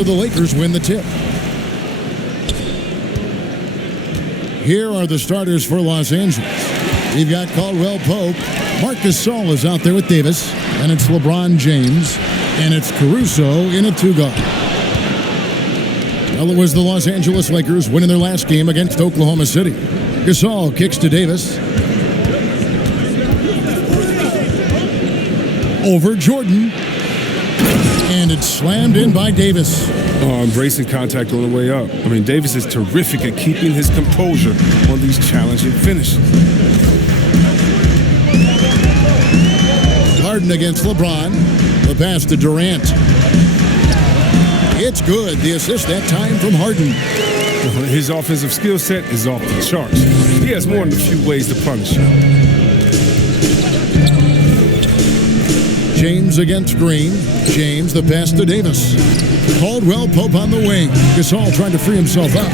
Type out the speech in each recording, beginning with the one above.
so the Lakers win the tip. Here are the starters for Los Angeles. We've got Caldwell Pope. Marc Gasol is out there with Davis. And it's LeBron James. And it's Caruso in a two-guard. Well, it was the Los Angeles Lakers winning their last game against Oklahoma City. Gasol kicks to Davis. Over Jordan. And it's slammed in by Davis. Embracing contact on the way up. I mean, Davis is terrific at keeping his composure on these challenging finishes. Harden against LeBron. The pass to Durant. It's good. The assist that time from Harden. His offensive skill set is off the charts. He has more than a few ways to punish you. James against Green. James, the pass to Davis. Caldwell Pope on the wing. Gasol trying to free himself up.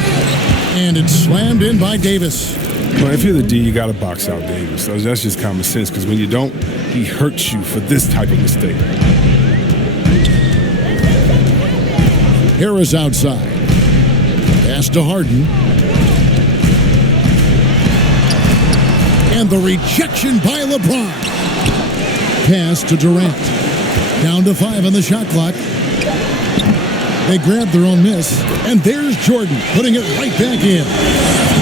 And it's slammed in by Davis. Well, if you're the D, you got to box out Davis. That's just common sense, because when you don't, he hurts you for this type of mistake. Harris outside. Pass to Harden. And the rejection by LeBron. Pass to Durant. Down to 5 on the shot clock. They grabbed their own miss. And there's Jordan putting it right back in.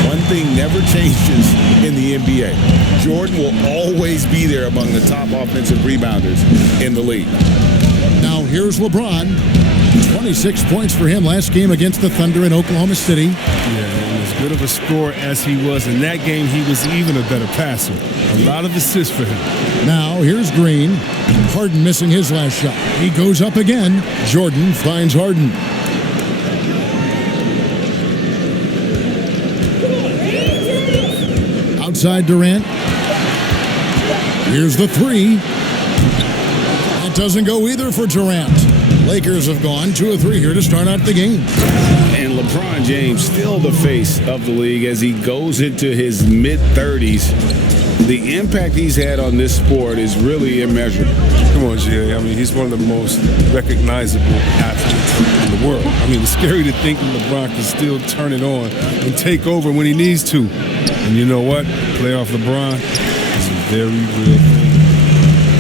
One thing never changes in the NBA. Jordan will always be there among the top offensive rebounders in the league. Now here's LeBron. 26 points for him last game against the Thunder in Oklahoma City. Yeah, as good of a scorer as he was in that game, he was even a better passer. A lot of assists for him. Now here's Green. Harden missing his last shot. He goes up again. Jordan finds Harden. Outside Durant. Here's the three. That doesn't go either for Durant. Lakers have gone 2 of 3 here to start out the game. And LeBron James still the face of the league as he goes into his mid-30s. The impact he's had on this sport is really immeasurable. Come on, Jay. I mean, he's one of the most recognizable athletes in the world. I mean, it's scary to think that LeBron can still turn it on and take over when he needs to. And you know what? Playoff LeBron is a very real thing.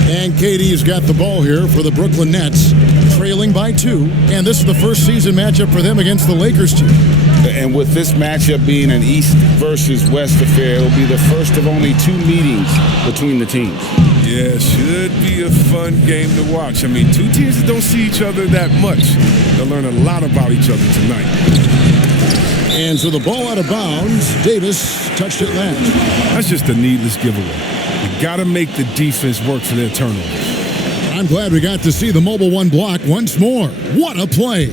And KD's got the ball here for the Brooklyn Nets, trailing by 2. And this is the first season matchup for them against the Lakers team. And with this matchup being an East versus West affair, it'll be the first of only 2 meetings between the teams. Yeah, should be a fun game to watch. I mean, 2 teams that don't see each other that much. They'll learn a lot about each other tonight. And so the ball out of bounds. Davis touched it last. That's just a needless giveaway. You got to make the defense work for their turnovers. I'm glad we got to see the mobile one block once more. What a play.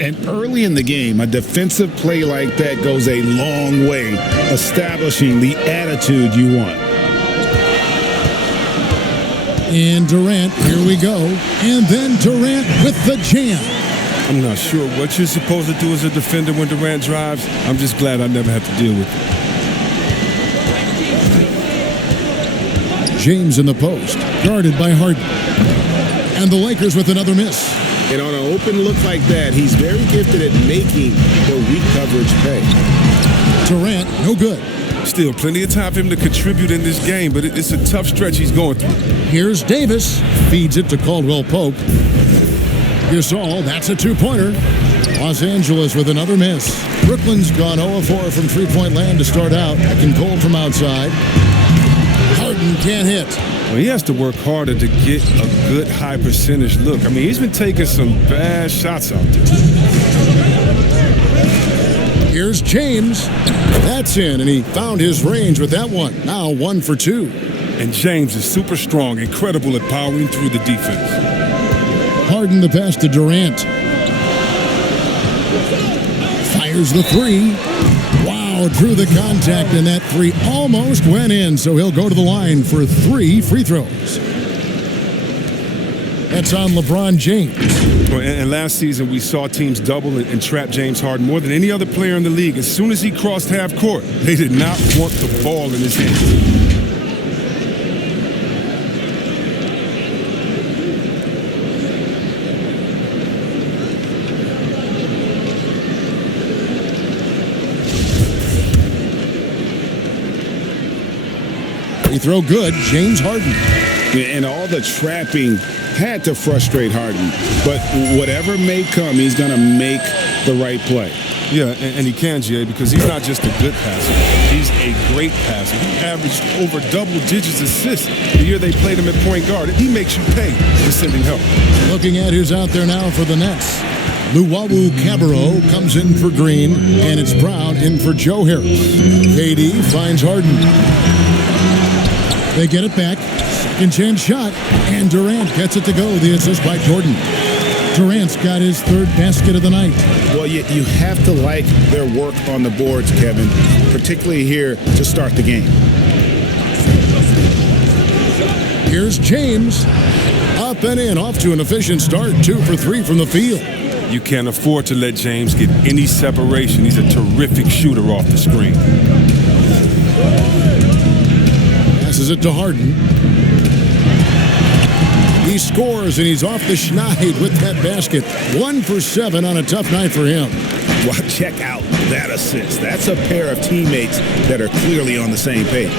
And early in the game, a defensive play like that goes a long way, establishing the attitude you want. And Durant, here we go. And then Durant with the jam. I'm not sure what you're supposed to do as a defender when Durant drives. I'm just glad I never have to deal with it. James in the post, guarded by Harden. And the Lakers with another miss. And on an open look like that, he's very gifted at making the weak coverage pay. Durant, no good. Still plenty of time for him to contribute in this game, but it's a tough stretch he's going through. Here's Davis, feeds it to Caldwell Pope. Gasol, that's a 2-pointer. Los Angeles with another miss. Brooklyn's gone 0-4 from three-point land to start out. Acting cold from outside. Harden can't hit. Well, he has to work harder to get a good high percentage look. I mean, he's been taking some bad shots out there. Here's James. That's in, and he found his range with that one. Now 1 for 2. And James is super strong, incredible at powering through the defense. Harden the pass to Durant. Fires the 3. Wow, drew the contact, and that 3 almost went in, so he'll go to the line for 3 free throws. That's on LeBron James. Well, and last season, we saw teams double and trap James Harden more than any other player in the league. As soon as he crossed half court, they did not want the ball in his hands. Free throw good, James Harden. And all the trapping had to frustrate Harden. But whatever may come, he's going to make the right play. Yeah, and he can, Jay, because he's not just a good passer. He's a great passer. He averaged over double-digit assists the year they played him at point guard. He makes you pay for sending help. Looking at who's out there now for the Nets. Luwawu Cabarro comes in for Green, and it's Brown in for Joe Harris. KD finds Harden. They get it back. Second chance shot, and Durant gets it to go. The assist by Jordan. Durant's got his third basket of the night. Well, you have to like their work on the boards, Kevin, particularly here to start the game. Here's James. Up and in, off to an efficient start. 2 for 3 from the field. You can't afford to let James get any separation. He's a terrific shooter off the screen. Passes it to Harden. He scores, and he's off the schneid with that basket. 1 for 7 on a tough night for him. Well, check out that assist. That's a pair of teammates that are clearly on the same page.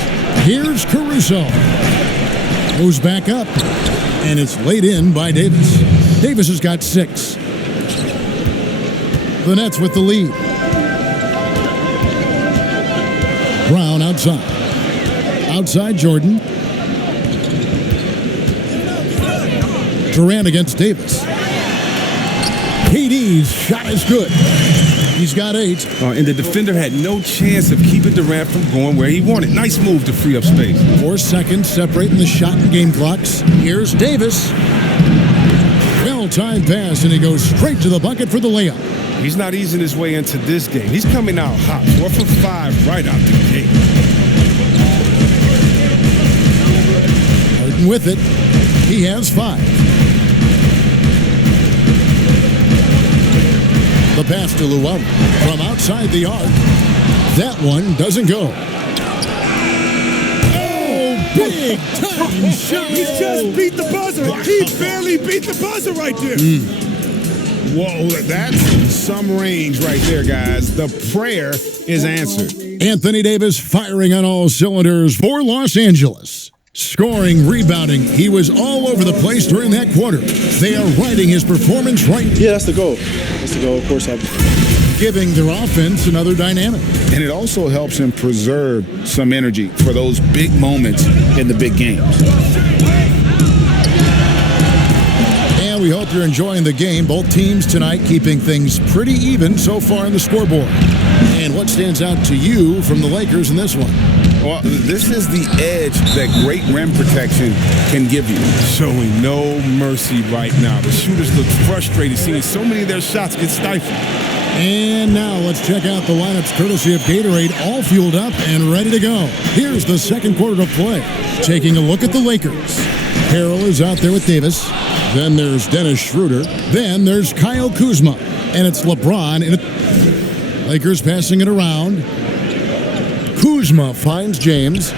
Here's Caruso. Goes back up, and it's laid in by Davis. Davis has got 6. The Nets with the lead. Brown outside. Outside Jordan. Durant against Davis. KD's shot is good. He's got 8. And the defender had no chance of keeping Durant from going where he wanted. Nice move to free up space. 4 seconds separating the shot and game clocks. Here's Davis. Well-timed pass, and he goes straight to the bucket for the layup. He's not easing his way into this game. He's coming out hot. 4 for 5 right out the gate. Harden with it. He has 5. The pass to Luwawu from outside the arc. That one doesn't go. Oh, big time shot. He just beat the buzzer. Wow. He barely beat the buzzer right there. Whoa, that's some range right there, guys. The prayer is answered. Anthony Davis firing on all cylinders for Los Angeles. Scoring, rebounding. He was all over the place during that quarter. They are riding his performance right. Yeah, that's the goal. That's the goal. Of course, giving their offense another dynamic. And it also helps him preserve some energy for those big moments in the big games. And we hope you're enjoying the game. Both teams tonight keeping things pretty even so far in the scoreboard. And what stands out to you from the Lakers in this one? Well, this is the edge that great rim protection can give you. Showing no mercy right now. The shooters look frustrated, seeing so many of their shots get stifled. And now let's check out the lineups courtesy of Gatorade, all fueled up and ready to go. Here's the second quarter of play. Taking a look at the Lakers. Harrell is out there with Davis. Then there's Dennis Schroeder. Then there's Kyle Kuzma. And it's LeBron. And Lakers passing it around. Kuzma finds James.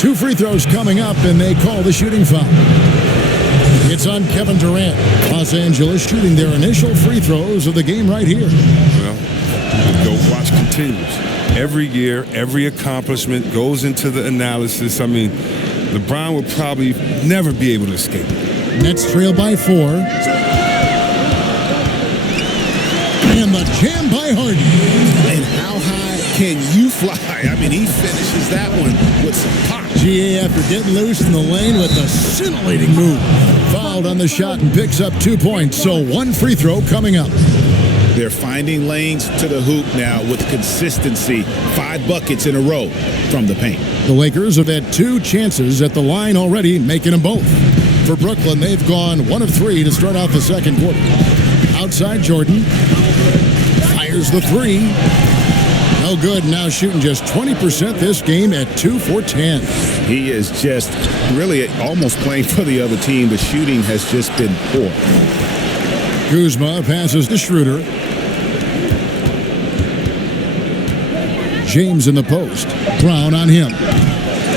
2 free throws coming up, and they call the shooting foul. It's on Kevin Durant. Los Angeles shooting their initial free throws of the game right here. Well, the Go Watch continues. Every year, every accomplishment goes into the analysis. I mean, LeBron will probably never be able to escape it. Nets trail by 4. And the jam by Harden. And how high can you fly? I mean, he finishes that one with some pop. GA after getting loose in the lane with a scintillating move. Fouled on the shot and picks up 2 points. So 1 free throw coming up. They're finding lanes to the hoop now with consistency. 5 buckets in a row from the paint. The Lakers have had 2 chances at the line already, making them both. For Brooklyn, they've gone 1 of 3 to start out the second quarter. Outside Jordan. Fires the 3. No good. Now shooting just 20% this game at 2 for 10. He is just really almost playing for the other team. The shooting has just been poor. Kuzma passes to Schroeder. James in the post. Brown on him.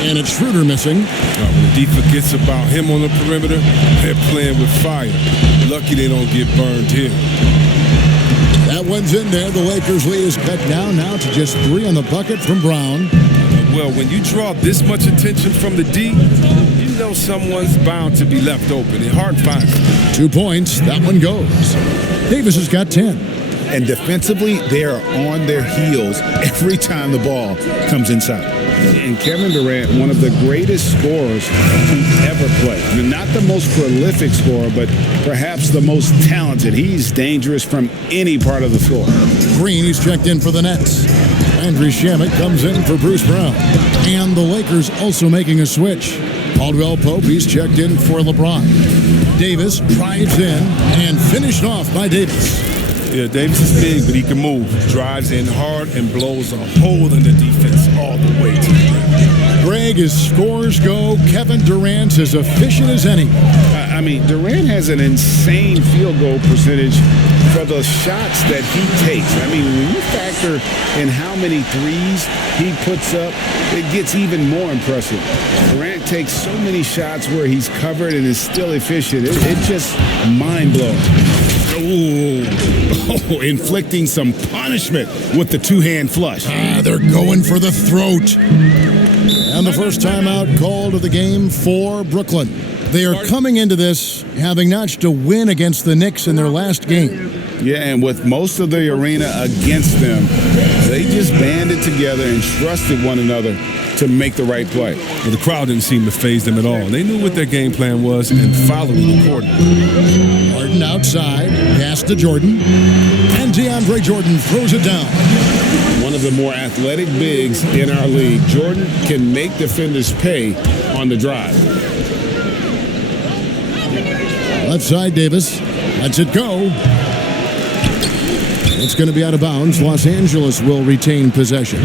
And it's Schroeder missing. When the D forgets about him on the perimeter, they're playing with fire. Lucky they don't get burned here. That one's in there. The Lakers' lead is cut down now to just 3 on the bucket from Brown. Well, when you draw this much attention from the D, you know someone's bound to be left open. And Harden finds it. 2 points. That one goes. Davis has got 10. And defensively, they are on their heels every time the ball comes inside. And Kevin Durant, one of the greatest scorers to ever play. I mean, not the most prolific scorer, but perhaps the most talented. He's dangerous from any part of the floor. Green, he's checked in for the Nets. Andrew Shamet comes in for Bruce Brown. And the Lakers also making a switch. Caldwell Pope, he's checked in for LeBron. Davis drives in and finished off by Davis. Yeah, Davis is big, but he can move. Drives in hard and blows a hole in the defense all the way to the rim. Greg, as scores go, Kevin Durant's as efficient as any. I mean, Durant has an insane field goal percentage for the shots that he takes. I mean, when you factor in how many threes he puts up, it gets even more impressive. Durant takes so many shots where he's covered and is still efficient. It's just mind-blowing. Oh, inflicting some punishment with the two-hand flush. They're going for the throat. And the first timeout called of the game for Brooklyn. They are coming into this having notched a win against the Knicks in their last game. Yeah, and with most of the arena against them, they just banded together and trusted one another to make the right play. Well, the crowd didn't seem to faze them at all. They knew what their game plan was and followed it accordingly. Harden outside, pass to Jordan, and DeAndre Jordan throws it down. One of the more athletic bigs in our league. Jordan can make defenders pay on the drive. Left side, Davis lets it go. It's going to be out of bounds. Los Angeles will retain possession.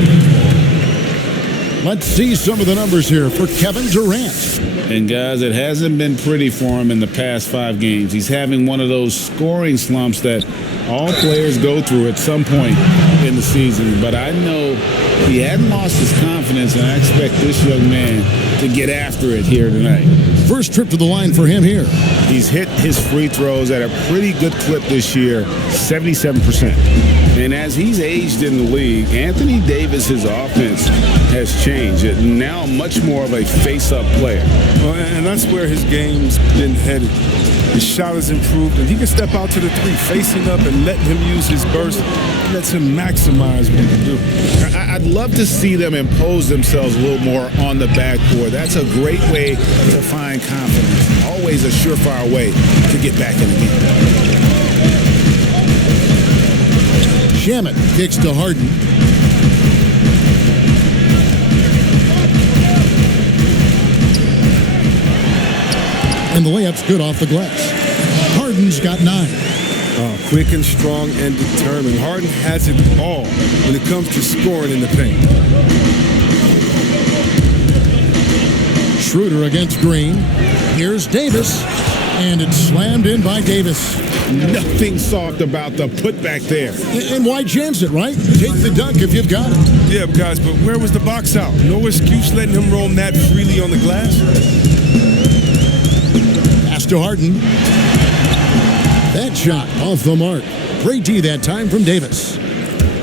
Let's see some of the numbers here for Kevin Durant. And guys, it hasn't been pretty for him in the past 5 games. He's having one of those scoring slumps that all players go through at some point in the season. But I know he hadn't lost his confidence, and I expect this young man to get after it here tonight. First trip to the line for him here. He's hit his free throws at a pretty good clip this year, 77%. And as he's aged in the league, Anthony Davis's offense has changed. It's now much more of a face-up player. Well, and that's where his game's been headed. His shot has improved, and he can step out to the three, facing up and letting him use his burst. It lets him maximize what he can do. I'd love to see them impose themselves a little more on the backboard. That's a great way to find confidence. Always a surefire way to get back in the game. Shamet kicks to Harden. And the layup's good off the glass. Harden's got 9. Quick and strong and determined. Harden has it all when it comes to scoring in the paint. Schroeder against Green. Here's Davis. And it's slammed in by Davis. Nothing soft about the putback there. And why chance it, right? Take the dunk if you've got it. Yeah, guys, but where was the box out? No excuse letting him roam that freely on the glass. Pass to Harden. That shot off the mark. Great D that time from Davis.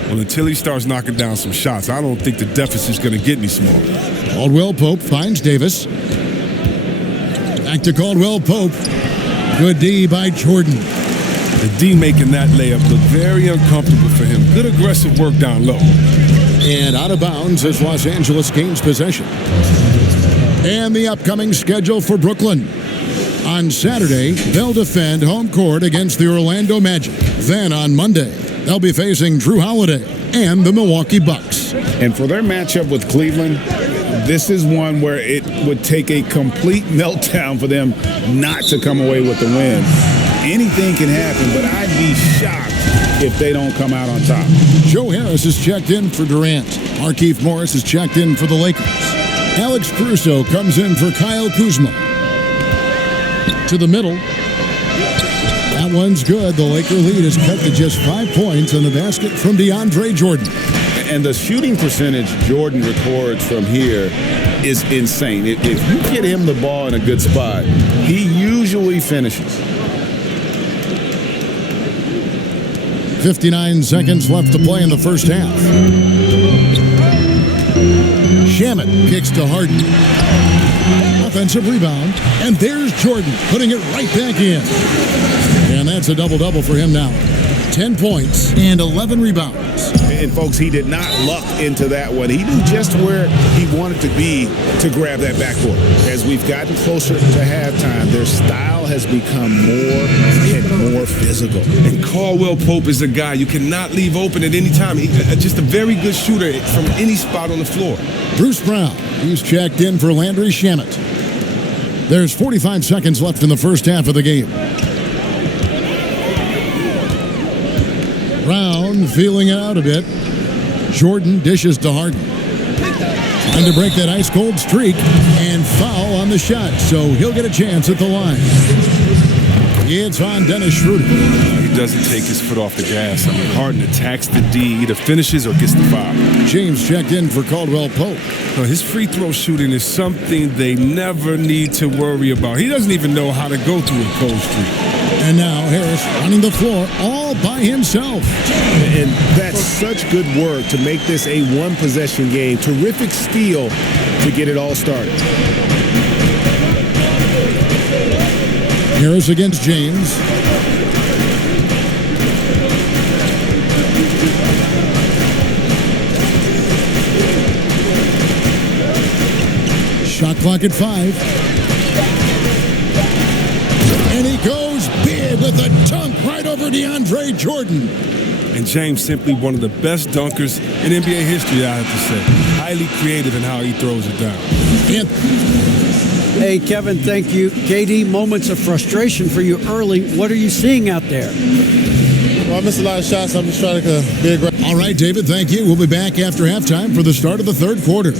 Well, until he starts knocking down some shots, I don't think the deficit's going to get any smaller. Caldwell Pope finds Davis. Back to Caldwell Pope. Good D by Jordan. The D making that layup look very uncomfortable for him. Good aggressive work down low. And out of bounds as Los Angeles gains possession. And the upcoming schedule for Brooklyn. On Saturday, they'll defend home court against the Orlando Magic. Then on Monday, they'll be facing Drew Holiday and the Milwaukee Bucks. And for their matchup with Cleveland, this is one where it would take a complete meltdown for them not to come away with the win. Anything can happen, but I'd be shocked if they don't come out on top. Joe Harris is checked in for Durant. Markieff Morris is checked in for the Lakers. Alex Caruso comes in for Kyle Kuzma. To the middle. That one's good. The Laker lead is cut to just 5 points on the basket from DeAndre Jordan. And the shooting percentage Jordan records from here is insane. If you get him the ball in a good spot, he usually finishes. 59 seconds left to play in the first half. Shamet kicks to Harden. Offensive rebound. And there's Jordan putting it right back in. And that's a double-double for him now. 10 points and 11 rebounds. And folks, he did not luck into that one. He knew just where he wanted to be to grab that backcourt. As we've gotten closer to halftime, their style has become more and more physical. And Caldwell Pope is a guy you cannot leave open at any time. He's just a very good shooter from any spot on the floor. Bruce Brown, he's checked in for Landry Shamet. There's 45 seconds left in the first half of the game. Brown feeling it out a bit. Jordan dishes to Harden. Trying to break that ice-cold streak and foul on the shot, so he'll get a chance at the line. It's on Dennis Schroeder. He doesn't take his foot off the gas. I mean, Harden attacks the D, either finishes or gets the foul. James checked in for Caldwell Pope. His free throw shooting is something they never need to worry about. He doesn't even know how to go through a cold streak. And now Harris running the floor all by himself. And that's such good work to make this a one-possession game. Terrific steal to get it all started. Harris against James. Shot clock at 5. And he goes big with a dunk right over DeAndre Jordan. And James simply one of the best dunkers in NBA history, I have to say. Highly creative in how he throws it down. Hey, Kevin, thank you. KD, moments of frustration for you early. What are you seeing out there? Well, I missed a lot of shots. I'm just trying to be aggressive. All right, David, thank you. We'll be back after halftime for the start of the third quarter.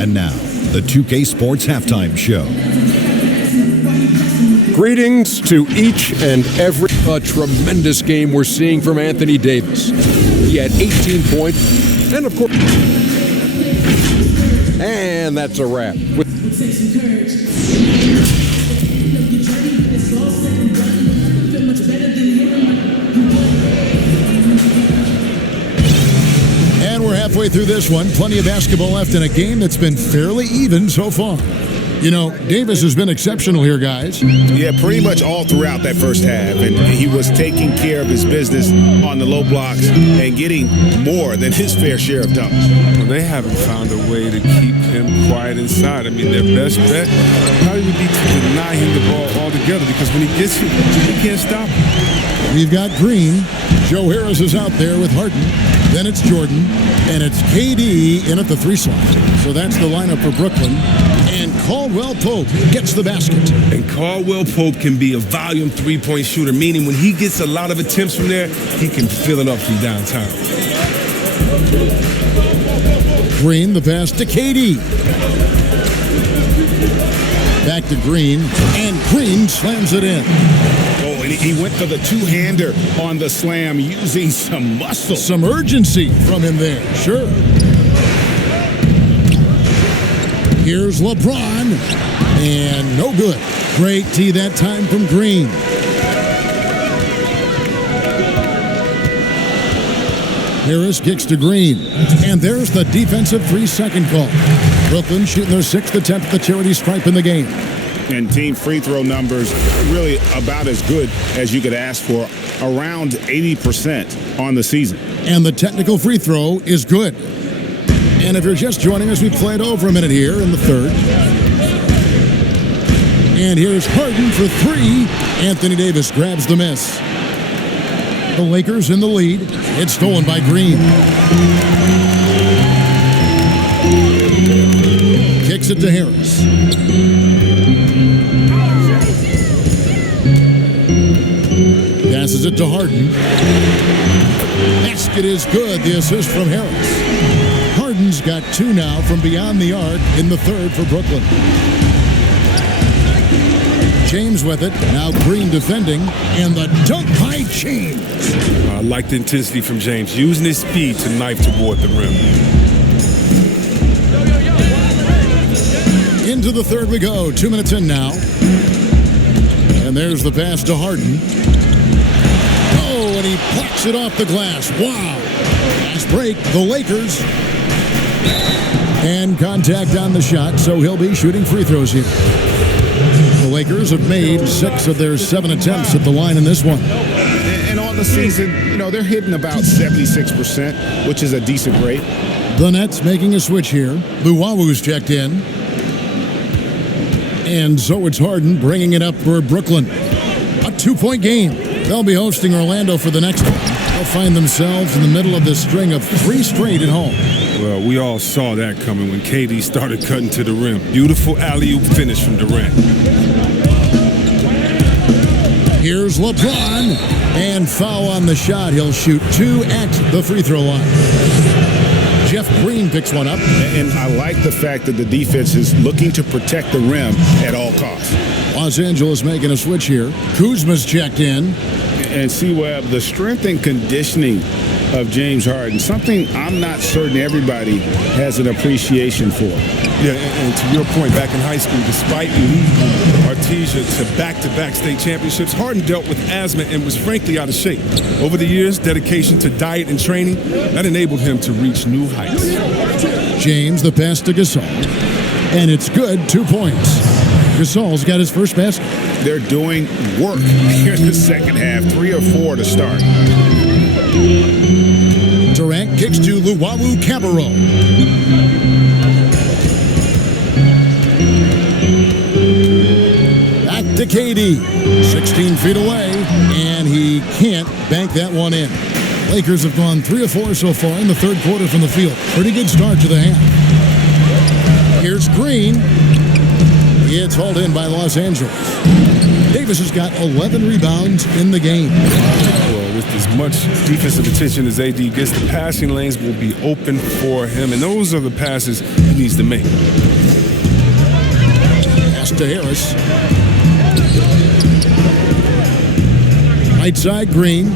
And now, the 2K Sports Halftime Show. Greetings to each and every. A tremendous game we're seeing from Anthony Davis. He had 18 points, and of course, and that's a wrap. And we're halfway through this one. Plenty of basketball left in a game that's been fairly even so far. You know, Davis has been exceptional here, guys. Yeah, pretty much all throughout that first half. And he was taking care of his business on the low blocks and getting more than his fair share of dunks. Well, they haven't found a way to keep him quiet inside. I mean, their best bet probably would be to deny him the ball altogether, because when he gets it, he can't stop him. We've got Green. Joe Harris is out there with Harden. Then it's Jordan. And it's KD in at the 3 slot. So that's the lineup for Brooklyn. And Caldwell Pope gets the basket. And Caldwell Pope can be a volume three-point shooter, meaning when he gets a lot of attempts from there, he can fill it up from downtown. Green, the pass to KD. Back to Green, and Green slams it in. Oh, and he went for the two-hander on the slam using some muscle. Some urgency from him there, sure. Here's LeBron, and no good. Great tee that time from Green. Harris kicks to Green, and there's the defensive 3-second call. Brooklyn shooting their 6th attempt at the charity stripe in the game. And team free throw numbers really about as good as you could ask for, around 80% on the season. And the technical free throw is good. And if you're just joining us, we played over a minute here in the third. And here's Harden for 3. Anthony Davis grabs the miss. The Lakers in the lead. It's stolen by Green. Kicks it to Harris. Passes it to Harden. Basket is good. The assist from Harris. Harden's got 2 now from beyond the arc in the third for Brooklyn. James with it. Now Green defending. And the dunk by James. I like the intensity from James, using his speed to knife toward the rim. Into the third we go. 2 minutes in now. And there's the pass to Harden. Oh, and he plucks it off the glass. Wow. Fast break, the Lakers. And contact on the shot, so he'll be shooting free throws here. The Lakers have made 6 of their 7 attempts at the line in this one. And on the season, you know, they're hitting about 76%, which is a decent rate. The Nets making a switch here. Luwawu's checked in. And so it's Harden bringing it up for Brooklyn. A 2-point game. They'll be hosting Orlando for the next one. They'll find themselves in the middle of this string of 3 straight at home. Well, we all saw that coming when KD started cutting to the rim. Beautiful alley-oop finish from Durant. Here's LeBron. And foul on the shot. He'll shoot 2 at the free throw line. Jeff Green picks one up. And I like the fact that the defense is looking to protect the rim at all costs. Los Angeles making a switch here. Kuzma's checked in. And C-Web, the strength and conditioning of James Harden, something I'm not certain everybody has an appreciation for. Yeah, and to your point, back in high school, despite leading Artesia to back-to-back state championships, Harden dealt with asthma and was frankly out of shape. Over the years, dedication to diet and training, that enabled him to reach new heights. James, the pass to Gasol. And it's good, 2 points. Gasol's got his first basket. They're doing work here in the second half, 3 or 4 to start. Durant kicks to Luwawu-Cabarrot. Back to KD, 16 feet away, and he can't bank that one in. Lakers have gone 3 of 4 so far in the third quarter from the field. Pretty good start to the half. Here's Green. It's hauled in by Los Angeles. Davis has got 11 rebounds in the game. Well, with as much defensive attention as AD gets, the passing lanes will be open for him, and those are the passes he needs to make. Pass to Harris. Right side, Green.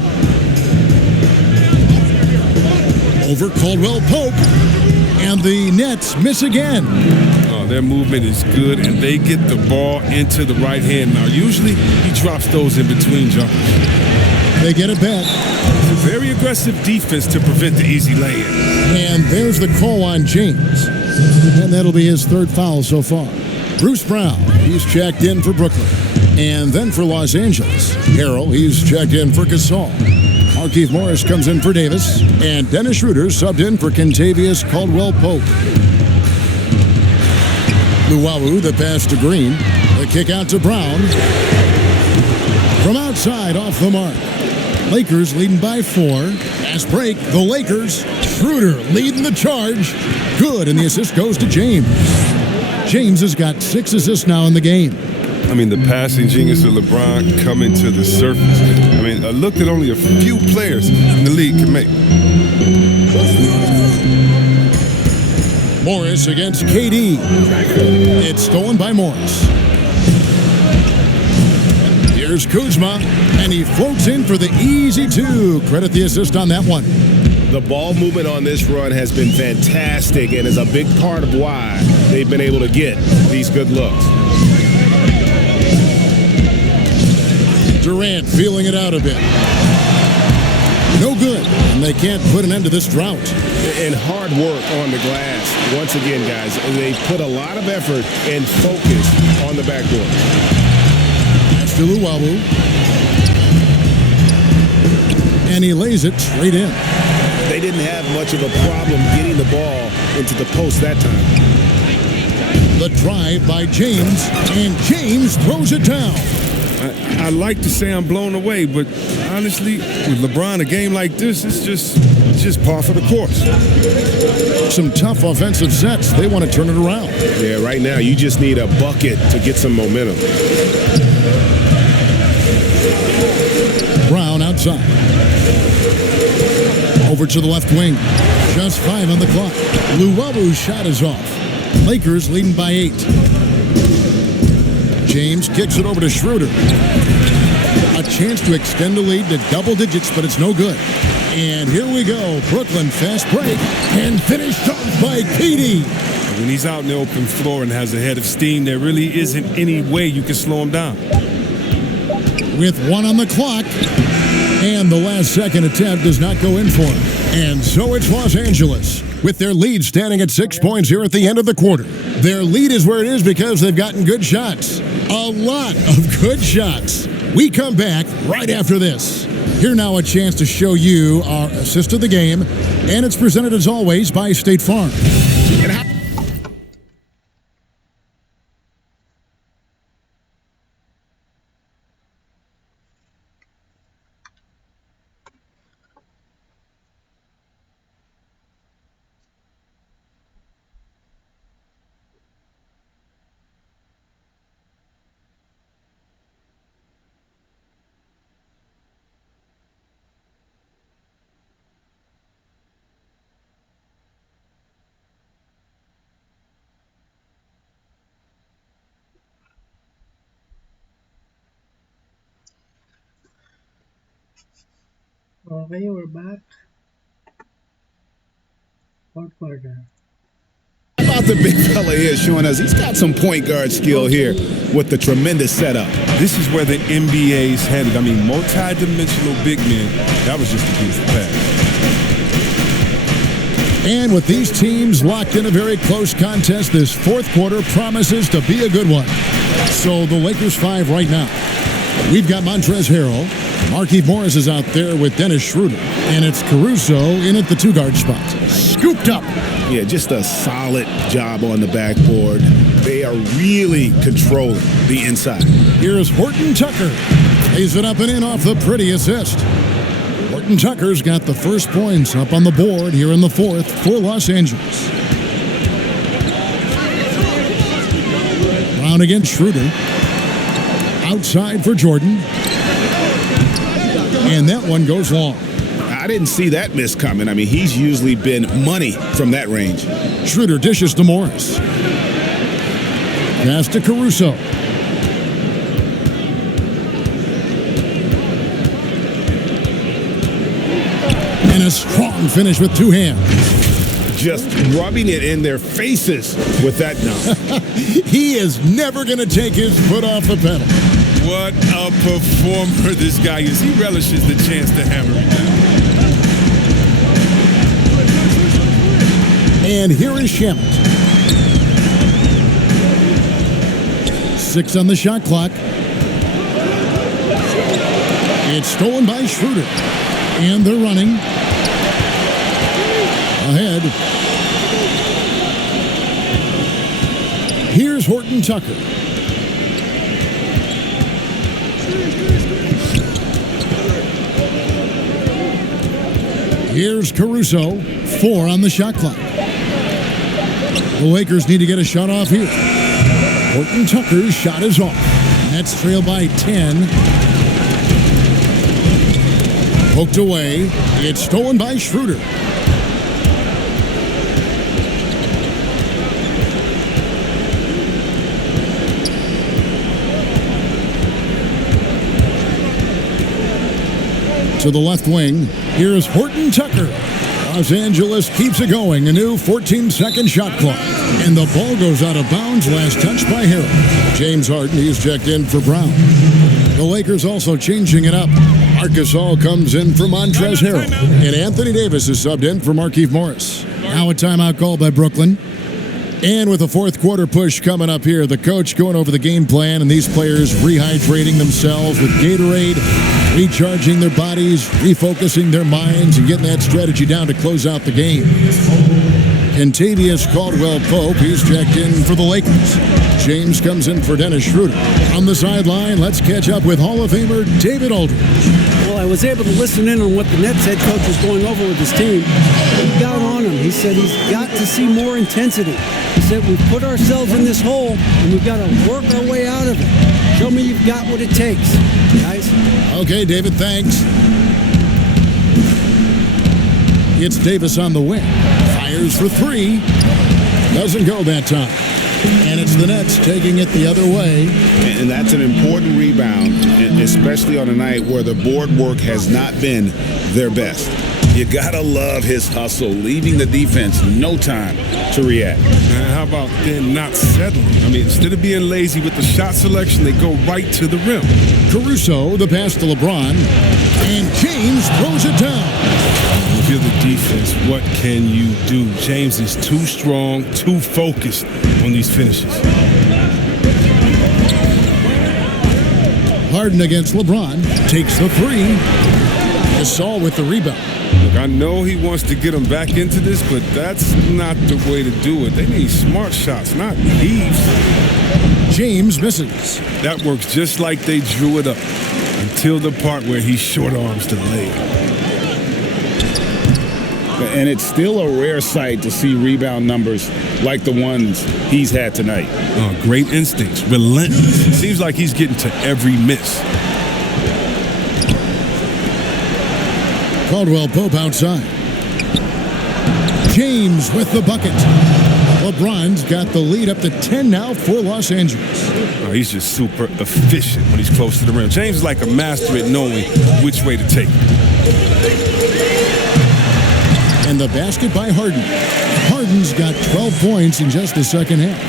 Over Caldwell Pope. And the Nets miss again. Their movement is good, and they get the ball into the right hand. Now, usually he drops those in between jumpers. They get it back. It's a very aggressive defense to prevent the easy lay-in. And there's the call on James. And that'll be his 3rd foul so far. Bruce Brown, he's checked in for Brooklyn. And then for Los Angeles, Harrell, he's checked in for Gasol. Markieff Morris comes in for Davis. And Dennis Schroeder subbed in for Kentavious Caldwell-Pope. Luwawu, the pass to Green. The kick out to Brown. From outside, off the mark. Lakers leading by 4. Fast break, the Lakers. Schroeder leading the charge. Good, and the assist goes to James. James has got 6 assists now in the game. I mean, the passing genius of LeBron coming to the surface. I mean, a look that only a few players in the league can make. Morris against KD. It's stolen by Morris. Here's Kuzma, and he floats in for the easy 2. Credit the assist on that one. The ball movement on this run has been fantastic and is a big part of why they've been able to get these good looks. Durant feeling it out a bit. No good, and they can't put an end to this drought. And hard work on the glass. Once again, guys, they put a lot of effort and focus on the backboard. That's to Luwawu. And he lays it straight in. They didn't have much of a problem getting the ball into the post that time. The drive by James, and James throws it down. I like to say I'm blown away, but honestly, with LeBron, a game like this, it's just par for the course. Some tough offensive sets. They want to turn it around. Yeah, right now you just need a bucket to get some momentum. Brown outside. Over to the left wing. Just 5 on the clock. Luwabu's shot is off. Lakers leading by 8. James kicks it over to Schroeder. A chance to extend the lead to double digits, but it's no good. And here we go. Brooklyn fast break and finished off by KD. When he's out in the open floor and has a head of steam, there really isn't any way you can slow him down. With 1 on the clock, and the last second attempt does not go in for him. And so it's Los Angeles, with their lead standing at 6 points here at the end of the quarter. Their lead is where it is because they've gotten good shots. A lot of good shots. We come back right after this. Here now a chance to show you our assist of the game, and it's presented as always by State Farm. Okay, we're back. Fourth quarter. How about the big fella here showing us he's got some point guard skill here with the tremendous setup. This is where the NBA's headed. I mean, multi-dimensional big men. That was just a beautiful pass. And with these teams locked in a very close contest, this fourth quarter promises to be a good one. So the Lakers 5 right now. We've got Montrezl Harrell. Markieff Morris is out there with Dennis Schroeder. And it's Caruso in at the two-guard spot. Scooped up. Yeah, just a solid job on the backboard. They are really controlling the inside. Here's Horton Tucker. Lays it up and in off the pretty assist. Horton Tucker's got the first points up on the board here in the fourth for Los Angeles. Brown against Schroeder. Outside for Jordan. And that one goes long. I didn't see that miss coming. I mean, he's usually been money from that range. Schroeder dishes to Morris. Pass to Caruso. And a strong finish with two hands. Just rubbing it in their faces with that dunk. He is never going to take his foot off the pedal. What a performer this guy is. He relishes the chance to hammer it down. And here is Shamet. 6 on the shot clock. It's stolen by Schroeder. And they're running. Ahead. Here's Horton Tucker. Here's Caruso. 4 on the shot clock. The Lakers need to get a shot off here. Horton Tucker's shot is off. Nets trail by 10. Poked away. It's stolen by Schroeder. To the left wing, here's Horton Tucker. Los Angeles keeps it going. A new 14-second shot clock. And the ball goes out of bounds. Last touch by Harden. James Harden, he's checked in for Brown. The Lakers also changing it up. Arkansas comes in for Montrezl Harrell. And Anthony Davis is subbed in for Markieff Morris. Now a timeout called by Brooklyn. And with the fourth quarter push coming up here, the coach going over the game plan and these players rehydrating themselves with Gatorade, recharging their bodies, refocusing their minds, and getting that strategy down to close out the game. Kentavious Caldwell-Pope, he's checked in for the Lakers. James comes in for Dennis Schroeder. On the sideline, let's catch up with Hall of Famer David Aldridge. Well, I was able to listen in on what the Nets head coach was going over with his team. He got on him. He said he's got to see more intensity. He said we've put ourselves in this hole and we've got to work our way out of it. Show me you've got what it takes, guys. Okay, David, thanks. It's Davis on the wing. Fires for 3. Doesn't go that time. And it's the Nets taking it the other way. And that's an important rebound, especially on a night where the board work has not been their best. You gotta love his hustle, leaving the defense no time to react. And how about then not settling? I mean, instead of being lazy with the shot selection, they go right to the rim. Caruso, the pass to LeBron. And James throws it down. If you're the defense, what can you do? James is too strong, too focused on these finishes. Harden against LeBron. Takes the three. Gasol with the rebound. Look, I know he wants to get them back into this, but that's not the way to do it. They need smart shots, not heaves. James misses. That works just like they drew it up until the part where he short arms the layup. And it's still a rare sight to see rebound numbers like the ones he's had tonight. Oh, great instincts, relentless. Seems like he's getting to every miss. Caldwell Pope outside. James with the bucket. LeBron's got the lead up to 10 now for Los Angeles. Oh, he's just super efficient when he's close to the rim. James is like a master at knowing which way to take it. And the basket by Harden. Harden's got 12 points in just the second half.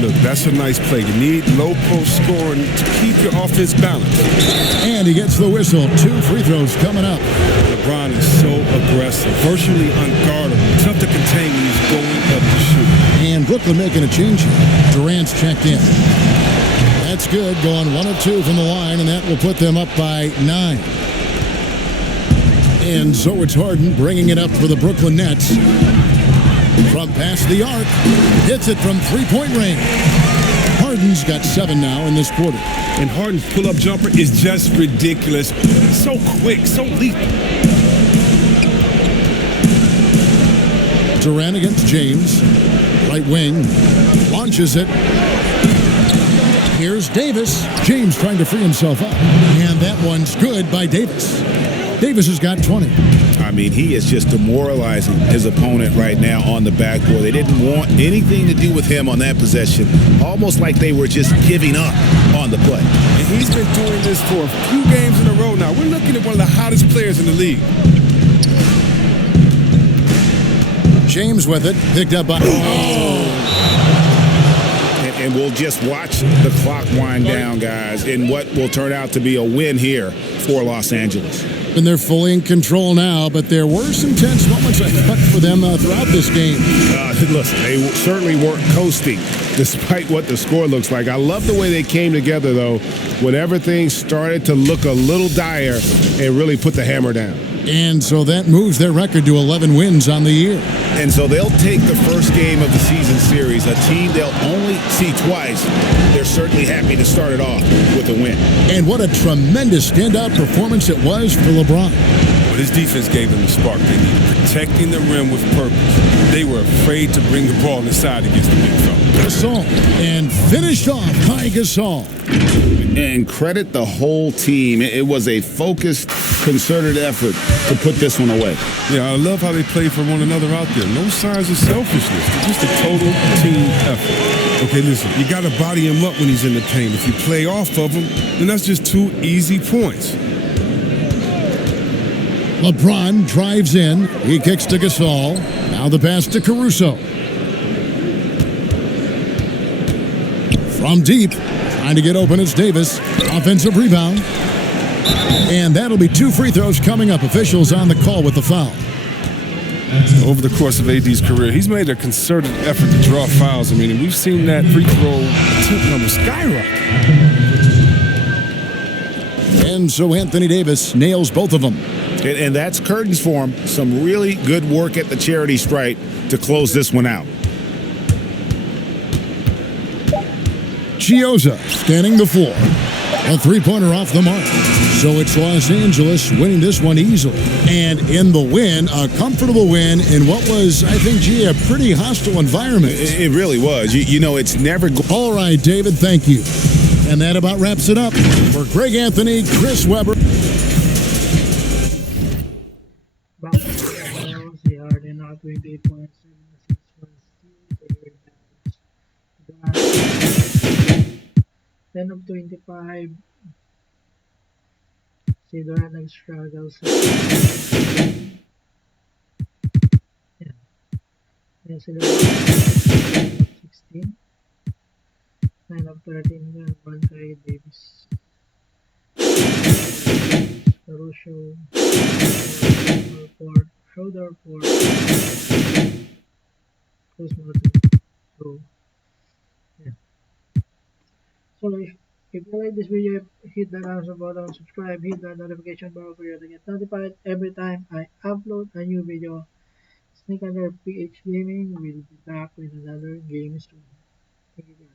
Look, that's a nice play. You need low post scoring to keep your offense balanced. And he gets the whistle. 2 free throws coming up. LeBron is so aggressive, virtually unguardable. Tough to contain when he's going up to shoot. And Brooklyn making a change here. Durant's checked in. That's good. Going 1 of 2 from the line, and that will put them up by 9. And so it's Harden bringing it up for the Brooklyn Nets. From past the arc, hits it from three-point range. Harden's got 7 now in this quarter. And Harden's pull-up jumper is just ridiculous. So quick, so lethal. Durant against James. Right wing. Launches it. Here's Davis. James trying to free himself up. And that one's good by Davis. Davis has got 20. I mean, he is just demoralizing his opponent right now on the backboard. They didn't want anything to do with him on that possession. Almost like they were just giving up on the play. And he's been doing this for a few games in a row now. We're looking at one of the hottest players in the league. James with it. Picked up by... And we'll just watch the clock wind down, guys, in what will turn out to be a win here for Los Angeles. And they're fully in control now, but there were some tense moments, I thought, for them throughout this game. Listen, they certainly weren't coasting, despite what the score looks like. I love the way they came together, though, when everything started to look a little dire and really put the hammer down. And so that moves their record to 11 wins on the year. And so they'll take the first game of the season series, a team they'll only see twice. They're certainly happy to start it off with a win. And what a tremendous standout performance it was for LeBron. But his defense gave them the spark they needed, protecting the rim with purpose. They were afraid to bring the ball inside against the big fella. Gasol, and finished off by Gasol. And credit the whole team. It was a focused, concerted effort to put this one away. Yeah, I love how they play for one another out there. No signs of selfishness. Just a total team effort. Okay, listen, you got to body him up when he's in the paint. If you play off of him, then that's just 2 easy points. LeBron drives in. He kicks to Gasol. Now the pass to Caruso. From deep. Trying to get open, it's Davis. Offensive rebound. And that'll be 2 free throws coming up. Officials on the call with the foul. Over the course of AD's career, he's made a concerted effort to draw fouls. I mean, we've seen that free throw attempt number skyrocket. And so Anthony Davis nails both of them. And that's curtains for him. Some really good work at the charity stripe to close this one out. Chiozza scanning the floor. A three-pointer off the mark. So it's Los Angeles winning this one easily. And in the win, a comfortable win in what was, I think, a pretty hostile environment. It really was. You know, it's never... All right, David, thank you. And that about wraps it up. For Greg Anthony, Chris Webber. Harden now 28 points, 10 of 25. Si Durant nag-struggle sa yeah, si Durant 16. 9 of 13 1 kay Davis. Pero will show shoulder for close motor. So yeah. So if you like this video, hit that thumbs button, subscribe, hit that notification bell for you to get notified every time I upload a new video. Sneak under PH Gaming will be back with another game soon. Thank you guys.